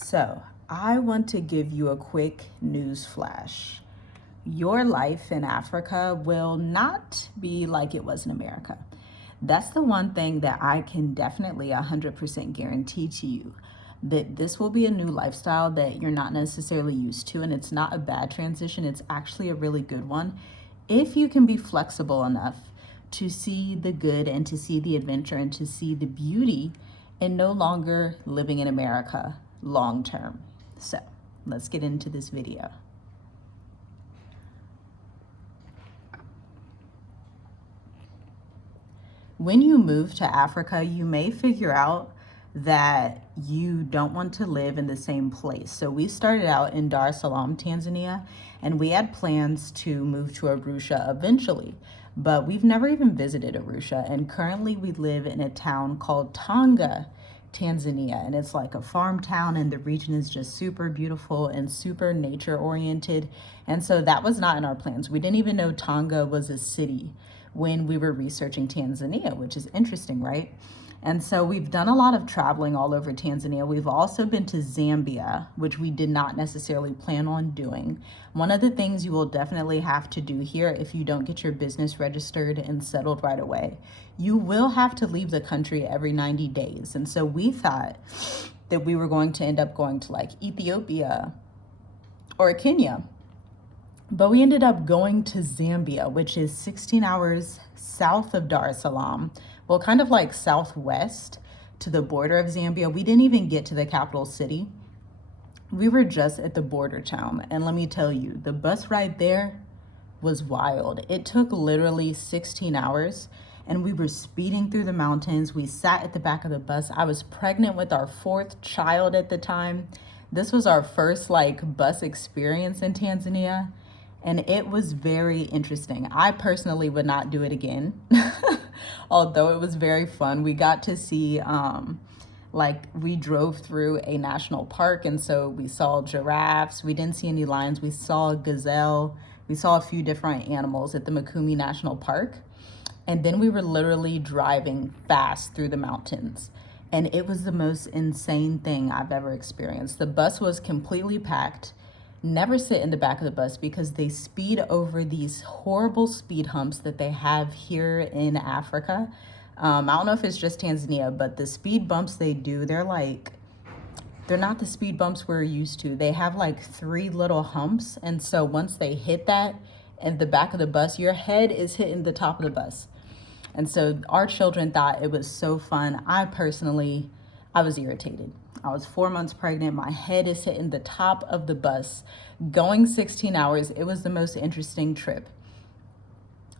So, I want to give you a quick news flash. Your life in Africa will not be like it was in America. That's the one thing that I can definitely 100% guarantee to you, that this will be a new lifestyle that you're not necessarily used to, and it's not a bad transition. It's actually a really good one if you can be flexible enough to see the good and to see the adventure and to see the beauty and no longer living in America long term. So let's get into this video. When you move to Africa, you may figure out that you don't want to live in the same place. So we started out in Dar es Salaam, Tanzania, and we had plans to move to Arusha eventually, but we've never even visited Arusha. And currently we live in a town called Tanga, Tanzania, and it's like a farm town, and the region is just super beautiful and super nature oriented. And so that was not in our plans. We didn't even know Tanga was a city when we were researching Tanzania, which is interesting, right? And so we've done a lot of traveling all over Tanzania. We've also been to Zambia, which we did not necessarily plan on doing. One of the things you will definitely have to do here, if you don't get your business registered and settled right away, you will have to leave the country every 90 days. And so we thought that we were going to end up going to like Ethiopia or Kenya. But we ended up going to Zambia, which is 16 hours south of Dar es Salaam. Well, kind of like southwest to the border of Zambia. We didn't even get to the capital city. We were just at the border town. And let me tell you, the bus ride there was wild. It took literally 16 hours and we were speeding through the mountains. We sat at the back of the bus. I was pregnant with our fourth child at the time. This was our first bus experience in Tanzania. And it was very interesting. I personally would not do it again, although it was very fun. We got to see, we drove through a national park, and so we saw giraffes. We didn't see any lions. We saw a gazelle. We saw a few different animals at the Mikumi National Park. And then we were literally driving fast through the mountains. And it was the most insane thing I've ever experienced. The bus was completely packed. Never sit in the back of the bus because they speed over these horrible speed humps that they have here in Africa. I don't know if it's just Tanzania, but the speed bumps they do, they're not the speed bumps we're used to. They have like 3 little humps. And so once they hit that in the back of the bus, your head is hitting the top of the bus. And so our children thought it was so fun. I was irritated. I was 4 months pregnant. My head is hitting the top of the bus, going 16 hours. It was the most interesting trip.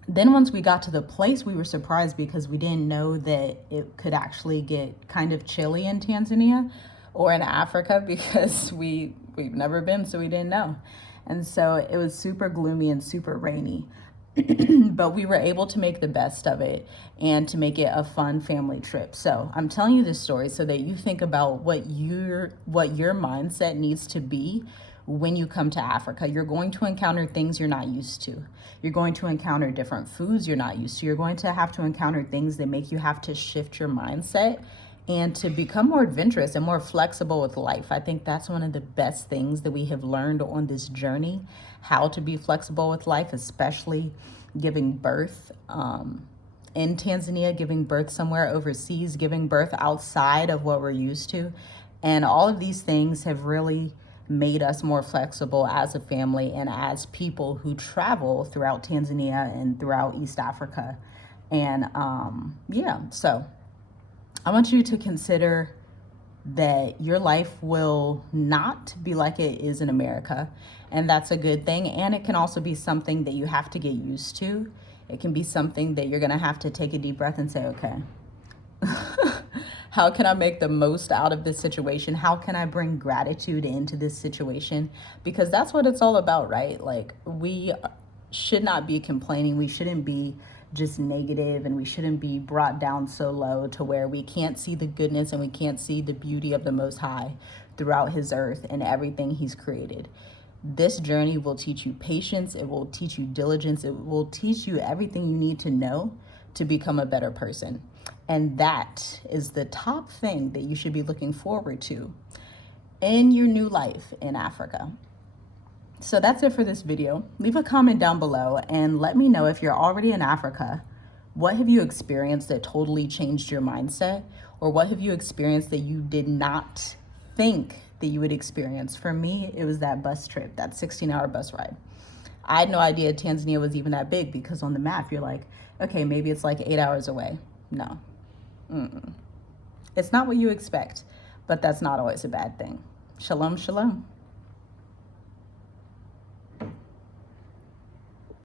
Then once we got to the place, we were surprised because we didn't know that it could actually get kind of chilly in Tanzania or in Africa because we've never been, so we didn't know. And so it was super gloomy and super rainy. But we were able to make the best of it and to make it a fun family trip. So I'm telling you this story so that you think about what your mindset needs to be when you come to Africa. You're going to encounter things you're not used to. You're going to encounter different foods you're not used to. You're going to have to encounter things that make you have to shift your mindset and to become more adventurous and more flexible with life. I think that's one of the best things that we have learned on this journey, how to be flexible with life, especially giving birth in Tanzania, giving birth somewhere overseas, giving birth outside of what we're used to. And all of these things have really made us more flexible as a family and as people who travel throughout Tanzania and throughout East Africa. And so I want you to consider that your life will not be like it is in America. And that's a good thing. And it can also be something that you have to get used to. It can be something that you're going to have to take a deep breath and say, okay, how can I make the most out of this situation? How can I bring gratitude into this situation? Because that's what it's all about, right? We should not be complaining. We shouldn't be just negative, and we shouldn't be brought down so low to where we can't see the goodness and we can't see the beauty of the Most High throughout his earth and everything he's created. This journey will teach you patience. It will teach you diligence. It will teach you everything you need to know to become a better person. And that is the top thing that you should be looking forward to. in your new life in Africa. So that's it for this video. Leave a comment down below and let me know if you're already in Africa. What have you experienced that totally changed your mindset? Or what have you experienced that you did not think that you would experience? For me, it was that bus trip, that 16-hour bus ride. I had no idea Tanzania was even that big, because on the map, you're like, okay, maybe it's like 8 hours away. No. It's not what you expect, but that's not always a bad thing. Shalom, shalom.